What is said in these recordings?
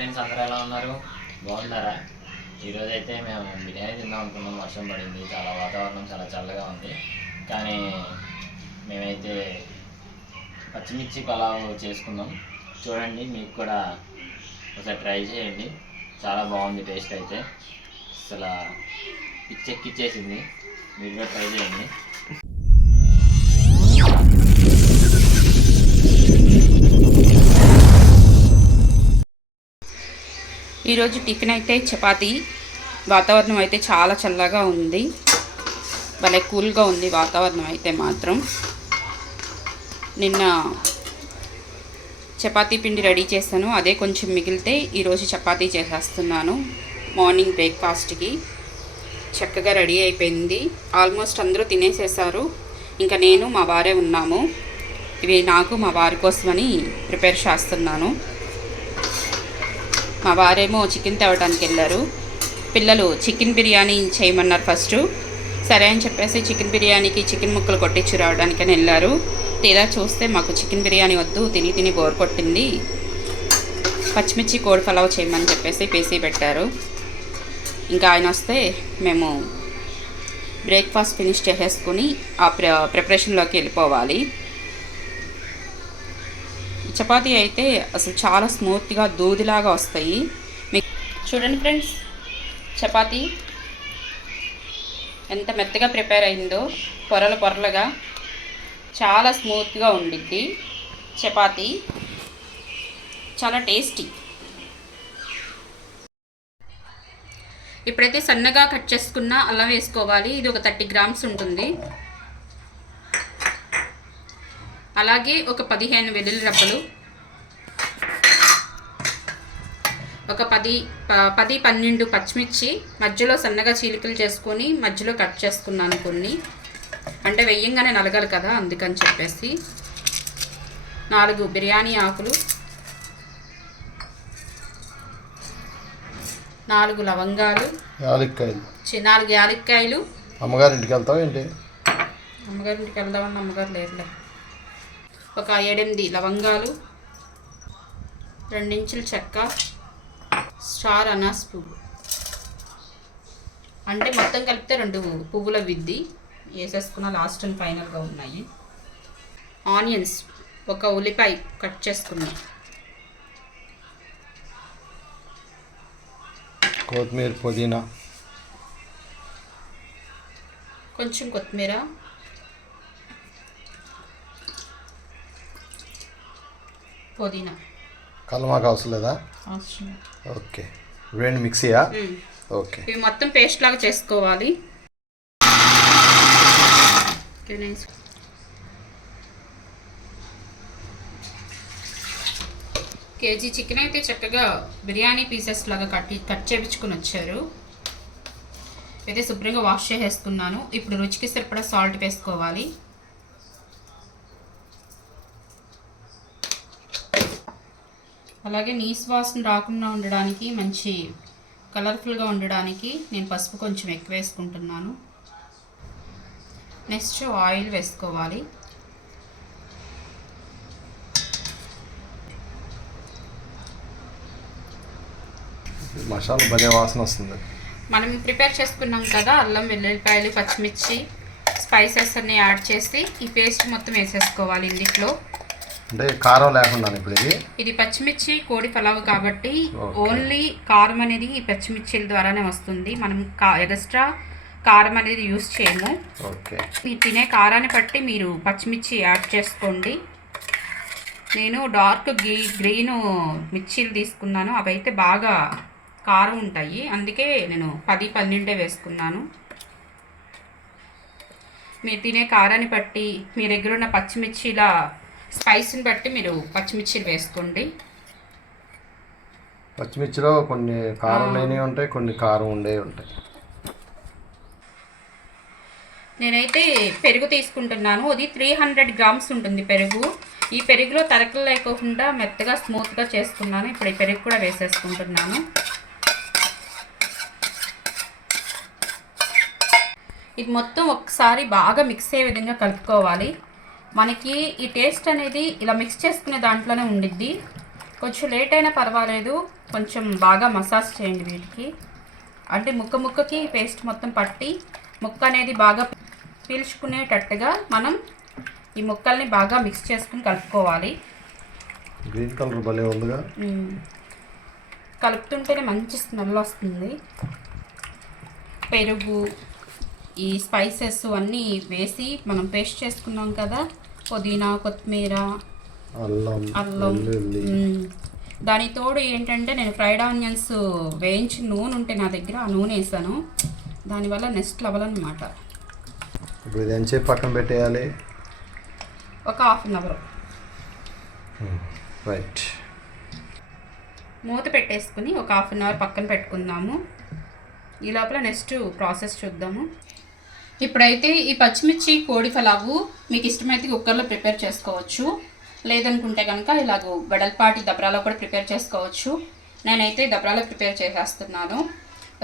Friends అందరూ ఎలా ఉన్నారు? బాగున్నారా? ఈరోజు అయితే మేము బిర్యానీ తిందాం అనుకున్నాం. వర్షం పడింది, చాలా వాతావరణం చాలా చల్లగా ఉంది. కానీ మేమైతే పచ్చిమిర్చి పలావ్ చేసుకున్నాం. చూడండి, మీకు కూడా ఒకసారి ట్రై చేయండి. చాలా బాగుంది టేస్ట్ అయితే. అసలు పిచ్చెక్కిచ్చేసింది. మీరు కూడా ట్రై చేయండి. ఈరోజు టిఫిన్ అయితే చపాతీ. వాతావరణం అయితే చాలా చల్లగా ఉంది, భలే కూల్గా ఉంది వాతావరణం అయితే మాత్రం. నిన్న చపాతీ పిండి రెడీ చేశాను, అదే కొంచెం మిగిలితే ఈరోజు చపాతీ చేసేస్తున్నాను. మార్నింగ్ బ్రేక్ఫాస్ట్కి చక్కగా రెడీ అయిపోయింది. ఆల్మోస్ట్ అందరూ తినేసేసారు, ఇంకా నేను మా వారే ఉన్నాము. ఇవి నాకు మా వారి కోసమని ప్రిపేర్ చేస్తున్నాను. మా వారేమో చికెన్ తేవడానికి వెళ్ళారు. పిల్లలు చికెన్ బిర్యానీ చేయమన్నారు ఫస్ట్. సరే అని చెప్పేసి చికెన్ బిర్యానీకి చికెన్ ముక్కలు కొట్టించి రావడానికని వెళ్ళారు. తీరా చూస్తే మాకు చికెన్ బిర్యానీ వద్దు, తిని తిని బోర్ కొట్టింది, పచ్చిమిర్చి కోడి పలావ్ చేయమని చెప్పేసి పేసి పెట్టారు. ఇంకా ఆయన వస్తే మేము బ్రేక్ఫాస్ట్ ఫినిష్ చేసేసుకుని ఆ ప్రిపరేషన్లోకి వెళ్ళిపోవాలి. చపాతీ అయితే అసలు చాలా స్మూత్గా దూదిలాగా వస్తాయి. మీకు చూడండి ఫ్రెండ్స్, చపాతీ ఎంత మెత్తగా ప్రిపేర్ అయిందో, పొరలు పొరలుగా చాలా స్మూత్గా ఉండిద్ది చపాతీ, చాలా టేస్టీ. ఇప్పుడైతే సన్నగా కట్ చేసుకున్న అల్లం వేసుకోవాలి. ఇది ఒక 30 గ్రామ్స్ ఉంటుంది. అలాగే ఒక 15 వెల్లుల్లి రబ్బలు, ఒక 10-12 పచ్చిమిర్చి మధ్యలో సన్నగా చీలికలు చేసుకొని మధ్యలో కట్ చేసుకున్నాను కొన్ని, అంటే వెయ్యంగానే నలగాలి కదా అందుకని చెప్పేసి. 4 బిర్యానీ ఆకులు, 4 లవంగాలు, 4 యాలక్కాయలు. అమ్మగారింటికి వెళ్తావు ఏంటి? అమ్మగారింటికి వెళ్దామని అమ్మగారు లేదులే. ఒక 7-8 లవంగాలు, 2 ఇంచుల చెక్క, స్టార్ అనాస్ పువ్వు, అంటే మొత్తం కలిపితే 2 పువ్వుల విద్ది వేసేసుకున్న లాస్ట్ అండ్ ఫైనల్గా ఉన్నాయి. ఆనియన్స్, ఒక ఉల్లిపాయ కట్ చేసుకున్నాం. కొత్తిమీర, పుదీనా, కొంచెం కొత్తిమీర, పుదీనా. కలమాకు అవసరం లేదా? అవసరం. ఓకే, రెండు మిక్సీయా? ఓకే. ఇవి మొత్తం పేస్ట్ లాగా చేసుకోవాలి. కేజీ చికెన్ అయితే చక్కగా బిర్యానీ పీసెస్ లాగా కట్ చేయించుకుని వచ్చారు. అయితే శుభ్రంగా వాష్ చేసేసుకున్నాను. ఇప్పుడు రుచికి సరిపడా సాల్ట్ వేసుకోవాలి. అలాగే నీసు వాసన రాకుండా ఉండడానికి, మంచి కలర్ఫుల్గా ఉండడానికి నేను పసుపు కొంచెం ఎక్కువ వేసుకుంటున్నాను. నెక్స్ట్ ఆయిల్ వేసుకోవాలి. మసాలా భలే వాసన వస్తుంది. మనం ప్రిపేర్ చేసుకున్నాం కదా, అల్లం వెల్లుల్లిపాయలు పచ్చిమిర్చి స్పైసెస్ అన్నీ యాడ్ చేసి ఈ పేస్ట్ మొత్తం వేసేసుకోవాలి ఇందులో. అంటే కారం లేకుండా ఇప్పుడు ఇది పచ్చిమిర్చి కోడి పలావ్ కాబట్టి ఓన్లీ కారం అనేది ఈ పచ్చిమిర్చిల ద్వారానే వస్తుంది. మనం ఎక్స్ట్రా కారం అనేది యూస్ చేయము. మీరు తినే కారాన్ని బట్టి మీరు పచ్చిమిర్చి యాడ్ చేసుకోండి. నేను డార్క్ గ్రీన్ మిర్చీలు తీసుకున్నాను, అవి అయితే బాగా కారం ఉంటాయి, అందుకే నేను 10-12 వేసుకున్నాను. మీరు తినే కారాన్ని బట్టి మీ దగ్గర ఉన్న పచ్చిమిర్చిల స్పైస్ని బట్టి మీరు పచ్చిమిర్చిలు వేసుకోండి. పచ్చిమిర్చిలో కొన్ని కారం లేనివి ఉంటాయి, కొన్ని కారం ఉండేవి ఉంటాయి. నేనైతే పెరుగు తీసుకుంటున్నాను. అది 300 గ్రామ్స్ ఉంటుంది పెరుగు. ఈ పెరుగులో తరకలు లేకుండా మెత్తగా స్మూత్గా చేసుకున్నాను. ఇప్పుడు ఈ పెరుగు కూడా వేసేసుకుంటున్నాను. ఇది మొత్తం ఒకసారి బాగా మిక్స్ అయ్యే విధంగా కలుపుకోవాలి. మనకి ఈ టేస్ట్ అనేది ఇలా మిక్స్ చేసుకునే దాంట్లోనే ఉండిద్ది. కొంచెం లేట్ అయినా పర్వాలేదు, కొంచెం బాగా మసాజ్ చేయండి వీటికి. అంటే ముక్కకి పేస్ట్ మొత్తం పట్టి ముక్క అనేది బాగా పీల్చుకునేటట్టుగా మనం ఈ ముక్కల్ని బాగా మిక్స్ చేసుకుని కలుపుకోవాలి. గ్రీన్ కలర్ భలే ఉందిగా. కలుపుతుంటేనే మంచి స్మెల్ వస్తుంది. పెరుగు, ఈ స్పైసెస్ అన్నీ వేసి మనం పేస్ట్ చేసుకున్నాం కదా, పుదీనా, కొత్తిమీర, అల్లం. దాని తోడు ఏంటంటే నేను ఫ్రైడ్ ఆనియన్స్ వేయించి నూనె ఉంటే నా దగ్గర ఆ నూనె వేసాను, దానివల్ల నెక్స్ట్ లెవెల్ అనమాట. ఇప్పుడు ఇది ఎంతసేపు పక్కన పెట్టేయాలి? ఒక హాఫ్ అన్ అవర్. రైట్. మూత పెట్టేసుకుని ఒక హాఫ్ అన్ అవర్ పక్కన పెట్టుకుందాము. ఈ లోపల నెక్స్ట్ ప్రాసెస్ చూద్దాము. ఇప్పుడైతే ఈ పచ్చిమిర్చి కోడి పలావు మీకు ఇష్టమైతే కుక్కర్లో ప్రిపేర్ చేసుకోవచ్చు, లేదనుకుంటే కనుక ఇలాగ వెడల్పాటి దబ్రాలో కూడా ప్రిపేర్ చేసుకోవచ్చు. నేనైతే దబ్రాలో ప్రిపేర్ చేసేస్తున్నాను.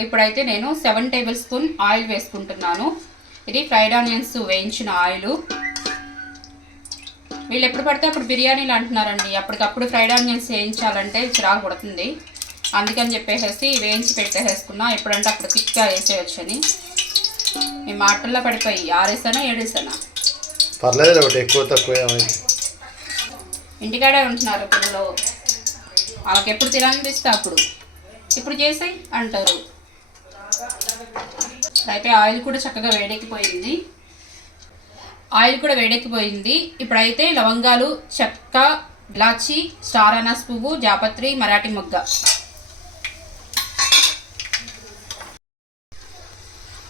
ఇప్పుడైతే నేను 7 టేబుల్ స్పూన్ ఆయిల్ వేసుకుంటున్నాను. ఇది ఫ్రైడ్ ఆనియన్స్ వేయించిన ఆయిల్. వీళ్ళు ఎప్పుడు పడితే అప్పుడు బిర్యానీలు అంటున్నారండి, అప్పటికప్పుడు ఫ్రైడ్ ఆనియన్స్ వేయించాలంటే చిరాకు పడుతుంది, అందుకని చెప్పేసి వేయించి పెట్టేసేసుకున్నా. ఎప్పుడంటే అప్పుడు క్విక్గా వేసేయచ్చని. మీ మాటల్లో పడిపోయి 6 వేసానా 7 వేసానా పర్లేదు, ఒకటి ఎక్కువ తక్కువ. ఇంటికాడే ఉంటున్నారు పిల్లలు, వాళ్ళకి ఎప్పుడు తినాలనిపిస్తే అప్పుడు ఇప్పుడు చేసాయి అంటారు. అయితే ఆయిల్ కూడా చక్కగా వేడెక్కిపోయింది. ఇప్పుడైతే లవంగాలు, చెక్క, ఇలాచి, స్టార్ అనాస్ పువ్వు, జాపత్రి, మరాఠీ మొగ్గ.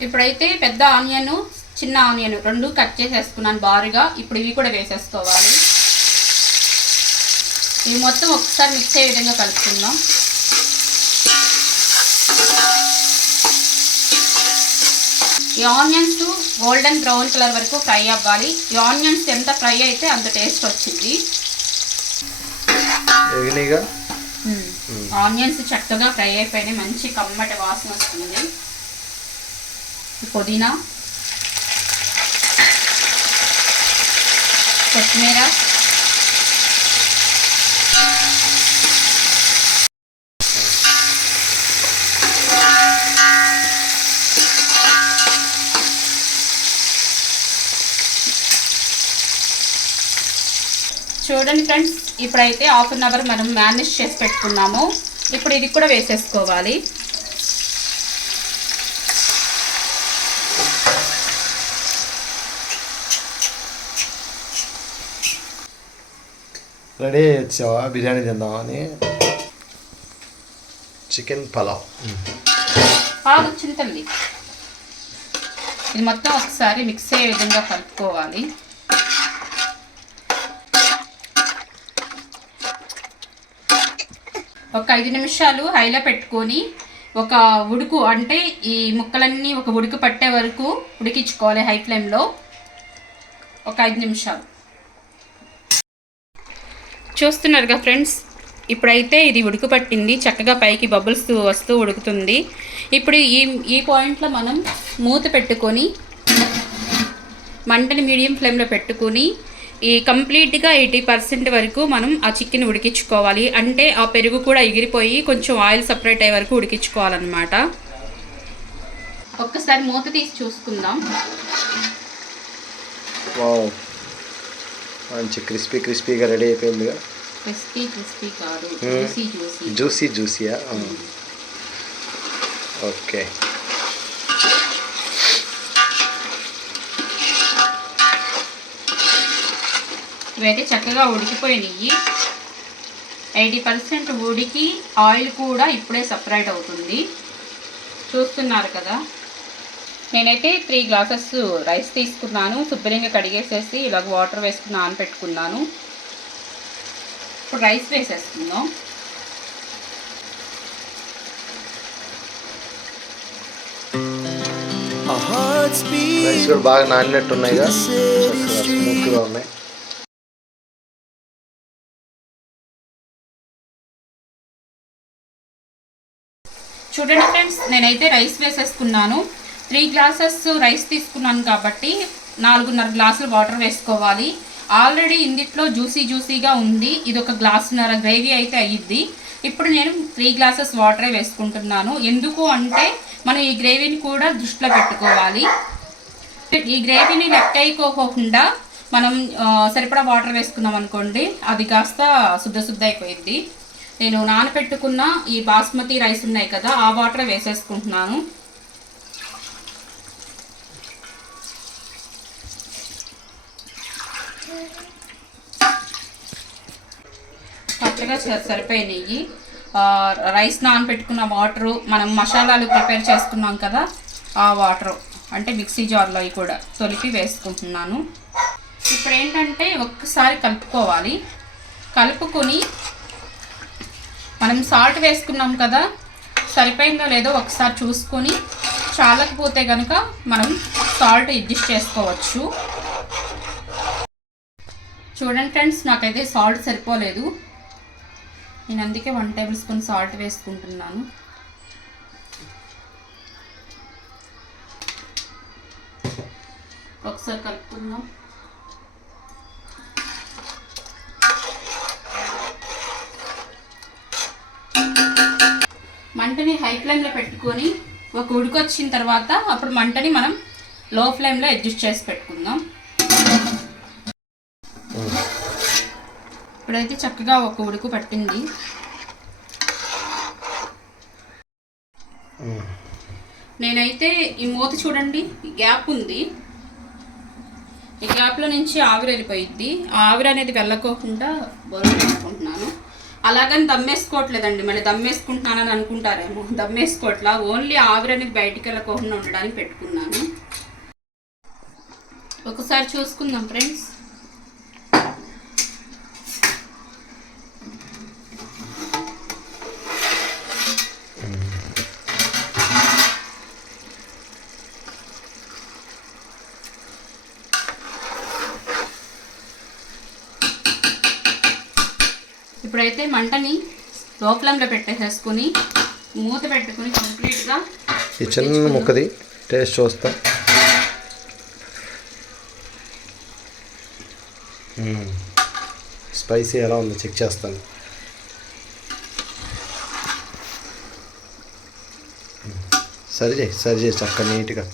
ఇప్పుడైతే పెద్ద ఆనియన్, చిన్న ఆనియన్ 2 కట్ చేసేసుకున్నాను బారుగా. ఇప్పుడు ఇవి కూడా వేసేసుకోవాలి. ఇవి మొత్తం ఒకసారి మిక్స్ అయ్యే విధంగా కలుపుకుందాం. ఈ ఆనియన్స్ గోల్డెన్ బ్రౌన్ కలర్ వరకు ఫ్రై అవ్వాలి. ఈ ఆనియన్స్ ఎంత ఫ్రై అయితే అంత టేస్ట్ వచ్చింది. ఆనియన్స్ చక్కగా ఫ్రై అయిపోయినాయి, మంచి కమ్మటి వాసన వస్తుంది. పుదీనా, కొత్తిమీర, చూడండి ఫ్రెండ్స్, ఇప్పుడైతే హాఫ్ అన్ అవర్ మనం మ్యారినేట్ చేసి పెట్టుకున్నాము. ఇప్పుడు ఇది కూడా వేసేసుకోవాలి. రెడీ వచ్చావా బిర్యానీ తిందామని? చికెన్ పలావ్ చింతల్లి. ఇది మొత్తం ఒకసారి మిక్స్ అయ్యే విధంగా కలుపుకోవాలి. ఒక 5 నిమిషాలు హైలో పెట్టుకొని ఒక ఉడుకు, అంటే ఈ ముక్కలన్నీ ఒక ఉడుకు పట్టే వరకు ఉడికించుకోవాలి హై ఫ్లేమ్లో ఒక 5 నిమిషాలు. చూస్తున్నారుగా ఫ్రెండ్స్, ఇప్పుడైతే ఇది ఉడుకు పట్టింది, చక్కగా పైకి బబుల్స్ వస్తూ ఉడుకుతుంది. ఇప్పుడు ఈ పాయింట్లో మనం మూత పెట్టుకొని మంటని మీడియం ఫ్లేమ్లో పెట్టుకొని ఈ కంప్లీట్గా 80% వరకు మనం ఆ చికెన్ ఉడికించుకోవాలి. అంటే ఆ పెరుగు కూడా ఎగిరిపోయి కొంచెం ఆయిల్ సపరేట్ అయ్యే వరకు ఉడికించుకోవాలన్నమాట. ఒక్కసారి మూత తీసి చూసుకుందాం. మంచి క్రిస్పీగా రెడీ అయిపోయిందిగా. క్రిస్పీ కాదు, జ్యూసీయా? ఓకే. ఇవైతే చక్కగా ఉడికిపోయినాయి. 80% ఉడికి ఆయిల్ కూడా ఇప్పుడే సపరేట్ అవుతుంది. చూస్తున్నారు కదా. నేనైతే 3 గ్లాసెస్ రైస్ తీసుకున్నాను. శుభ్రంగా కడిగేసేసి ఇలాగ వాటర్ వేసుకుని నానబెట్టుకున్నాను. ఇప్పుడు రైస్ వేసేసుకుందాం. రైస్ కూడా బాగా నానినట్టు ఉన్నాయిగా, స్మూత్గా ఉన్నాయి. చూడండి ఫ్రెండ్స్, నేనైతే రైస్ వేసేసుకున్నాను. 3 గ్లాసెస్ రైస్ తీసుకున్నాను కాబట్టి 4.5 గ్లాసులు వాటర్ వేసుకోవాలి. ఆల్రెడీ ఇందిట్లో జ్యూసీగా ఉంది. ఇది ఒక గ్లాసున్నర గ్రేవీ అయితే అయ్యిద్ది. ఇప్పుడు నేను 3 గ్లాసెస్ వాటరే వేసుకుంటున్నాను. ఎందుకు అంటే మనం ఈ గ్రేవీని కూడా దృష్టిలో పెట్టుకోవాలి. ఈ గ్రేవీని లెక్క అయిపోకుండా మనం సరిపడా వాటర్ వేసుకున్నాం అనుకోండి, అది కాస్త శుద్ధ అయిపోయింది. నేను నానబెట్టుకున్న ఈ బాస్మతి రైస్ ఉన్నాయి కదా, ఆ వాటర్ వేసేసుకుంటున్నాను. కరెక్ట్గా సరిపోయినాయి. రైస్ నానబెట్టుకున్న వాటరు, మనం మసాలాలు ప్రిపేర్ చేసుకున్నాం కదా, ఆ వాటరు అంటే మిక్సీ జార్లో అవి కూడా తొలిపి వేసుకుంటున్నాను. ఇప్పుడు ఏంటంటే ఒక్కసారి కలుపుకోవాలి. కలుపుకొని మనం సాల్ట్ వేసుకున్నాం కదా, సరిపోయిందో లేదో ఒకసారి చూసుకొని, చాలకపోతే కనుక మనం సాల్ట్ అడ్జస్ట్ చేసుకోవచ్చు. చూడండి ఫ్రెండ్స్, నాకైతే సాల్ట్ సరిపోలేదు. నేను అందుకే 1 టేబుల్ స్పూన్ సాల్ట్ వేసుకుంటున్నాను. ఒకసారి కలుపుకుందాం. మంటని హై ఫ్లేమ్లో పెట్టుకొని ఒక ఉడికి వచ్చిన తర్వాత అప్పుడు మంటని మనం లో ఫ్లేమ్లో అడ్జస్ట్ చేసి పెట్టుకుందాం. ఇప్పుడైతే చక్కగా ఒక ఉడుకు పట్టింది. నేనైతే ఈ మూత చూడండి, ఈ గ్యాప్ ఉంది. ఈ గ్యాప్లో నుంచి ఆవిరి వెళ్ళిపోయిద్ది. ఆ ఆవిరి అనేది వెళ్ళకోకుండా బరువు వేసుకుంటున్నాను. అలాగని దమ్మేసుకోవట్లేదండి, మళ్ళీ దమ్మేసుకుంటున్నానని అనుకుంటారేమో. దమ్మేసుకోవట్లా, ఓన్లీ ఆవిరి అనేది బయటికి వెళ్ళకోకుండా ఉండడానికి పెట్టుకున్నాను. ఒకసారి చూసుకుందాం ఫ్రెండ్స్. ఇప్పుడైతే మంటని లో ఫ్లేమ్లో పెట్టేసేసుకుని మూత పెట్టుకుని కంప్లీట్గా ఈ చిన్న ముక్కది టేస్ట్ చూస్తా. స్పైసీ ఎలా ఉందో చెక్ చేస్తాను. సరి చేయి చక్కగా నీట్గా.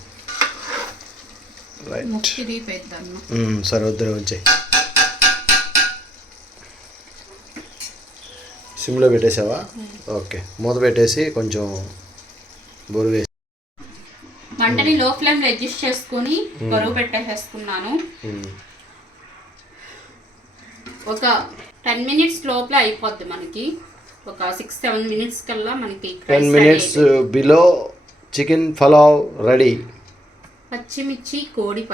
రైట్, సరే వద్దు ఉంచాయి. సిమ్లో పెట్టేసావా? ఓకే, మూత పెట్టేసి కొంచెం బరువు వేసి మంటని లో ఫ్లేమ్లో అడ్జస్ట్ చేసుకొని బరువు పెట్టేసేసుకున్నాను. ఒక 10 మినిట్స్ లోపల అయిపోద్ది మనకి. ఒక 6-7 మినిట్స్ కల్లా మనకి 10 minutes below chicken pulao ready. పచ్చిమిర్చి కోడి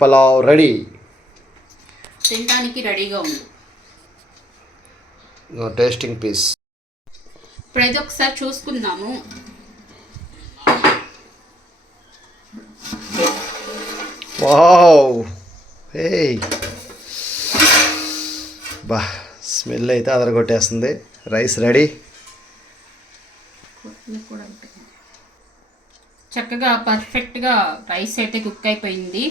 పలావ్ రెడీ. తినడానికి రెడీగా ఉంది. Tasting piece. ఇప్పుడైతే ఒకసారి చూసుకుందాము. వావ్, ఏయ్ బా, స్మెల్ అయితే అదరగొట్టేస్తుంది. Rice ready. చక్కగా పర్ఫెక్ట్గా రైస్ అయితే కుక్ అయిపోయింది.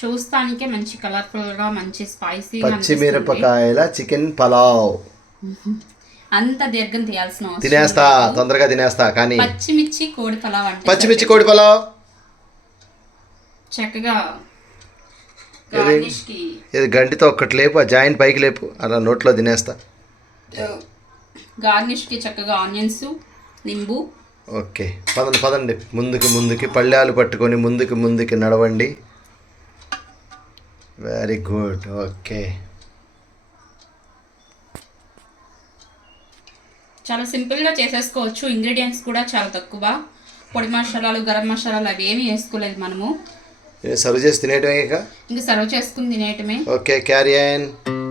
చూస్తానికే మంచి కలర్ఫుల్గా, మంచి స్పైసీ. పచ్చిమిరపకాయల చికెన్ పలావ్. అంత దీర్ఘం తీయాల్సిన అవసరం తినేస్తా, తొందరగా తినేస్తా. కానీ పచ్చిమిర్చి కోడి పలావ్ అంటే పచ్చిమిర్చి కోడి పలావ్ చక్కగా ఇది గంటితో ఒక్కటి లేపు, ఆ జాయింట్ పైకి లేపు, అలా నోట్లో తినేస్తా. గార్నిష్కి చక్కగా ఆనియన్స్, నింబు. ఓకే, పదండి ముందుకి పళ్ళాలు పట్టుకొని ముందుకి నడవండి. Very good. ఓకే, చాలా సింపుల్గా చేసేసుకోవచ్చు. ఇంగ్రీడియంట్స్ కూడా చాలా తక్కువ. పొడి మసాలాలు, గరం మసాలాలు అవి ఏమి వేసుకోలేదు మనము. సర్వ్ చేసి తినేయటమే, ఇంకా సర్వ్ చేసుకుని తినేయటమే. Okay, carry on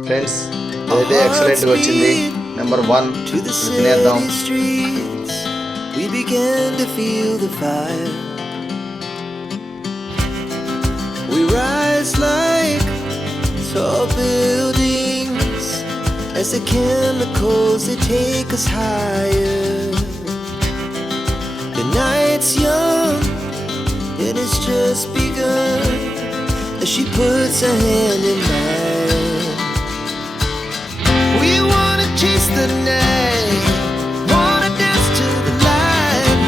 friends. అదైతే ఎక్సలెంట్గా వచ్చింది. నెంబర్ 1 తినేద్దాం. We began to feel the fire. We rise like tall buildings as the chemicals they take us higher. The night's young and it's just begun as she puts her hand in mine. We wanna chase the night, wanna dance to the light,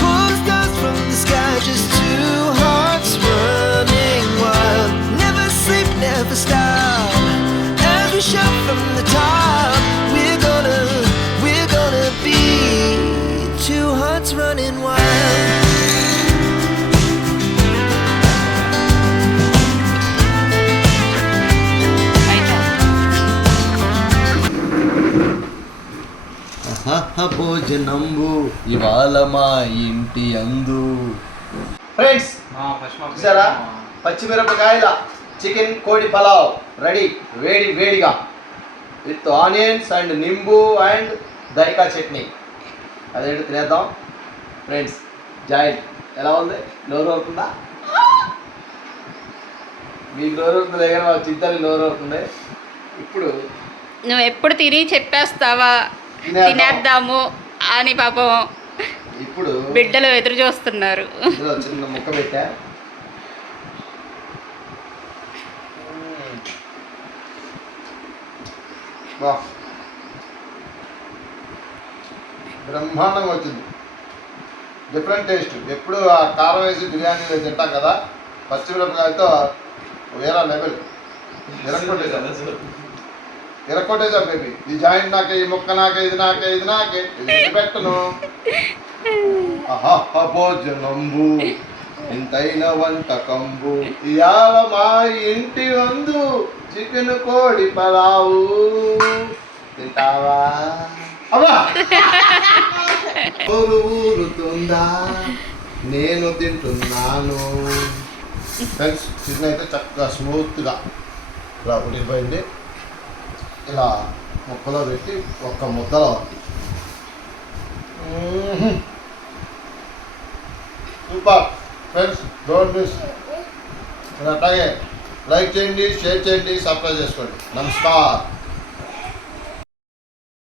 pull stars from the sky, just two hearts running wild. Never sleep, never stop, as we shout from the top. We're gonna be two hearts running wild. భోజనంబు ఇవాళ మా ఇంటి అందు. Friends చూసారా, పచ్చిమిరపకాయల chicken కోడి pulao ready, వేడిగా with onions and నింబు and దైకా చట్నీ. అదేంటి తినేద్దాం ఫ్రెండ్స్. జాయిన్ ఎలా ఉంది? నోరు అవుతుందా? మీకు నోరు అవుతుంది కానీ మా చిత్తని నోరు అవుతుంది. ఇప్పుడు నువ్వు ఎప్పుడు తిని చెప్పేస్తావా తినేద్దాము అని పాపం ఇప్పుడు బిడ్డలు ఎదురు చూస్తున్నారు. చిన్న ముక్క పెట్టా. బ్రహ్మాండంగా వచ్చింది, డిఫరెంట్ టేస్ట్. ఎప్పుడు ఆ కారం వేసి బిర్యానీ తింటాం కదా, పచ్చిమిరపకాయలతో వేరే లెవెల్. ఎరక్కొట్టేసా బేబీ. ఈ జాయింట్ నాకే, ఈ ముక్క నాకే, ఇది ఇది పెట్టను. భోజనంబు ఇంతైన వంటకంబు ఇయాల మా ఇంటి వందు చికెన్ కోడి పలావు. తింటావా? అబ్బా ఊరుతుందా? నేను తింటున్నాను. ఫ్రెండ్స్, చికెన్ అయితే చక్కగా స్మూత్గా ఇలా ఉడికిపోయింది. ఇలా ముక్కలో పెట్టి ఒక్క ముద్దలో సూపర్ ఫ్రెండ్స్. Don't miss. అట్లాగే లైక్ చేయండి, షేర్ చేయండి, సబ్స్క్రైబ్ చేసుకోండి. నమస్కారం.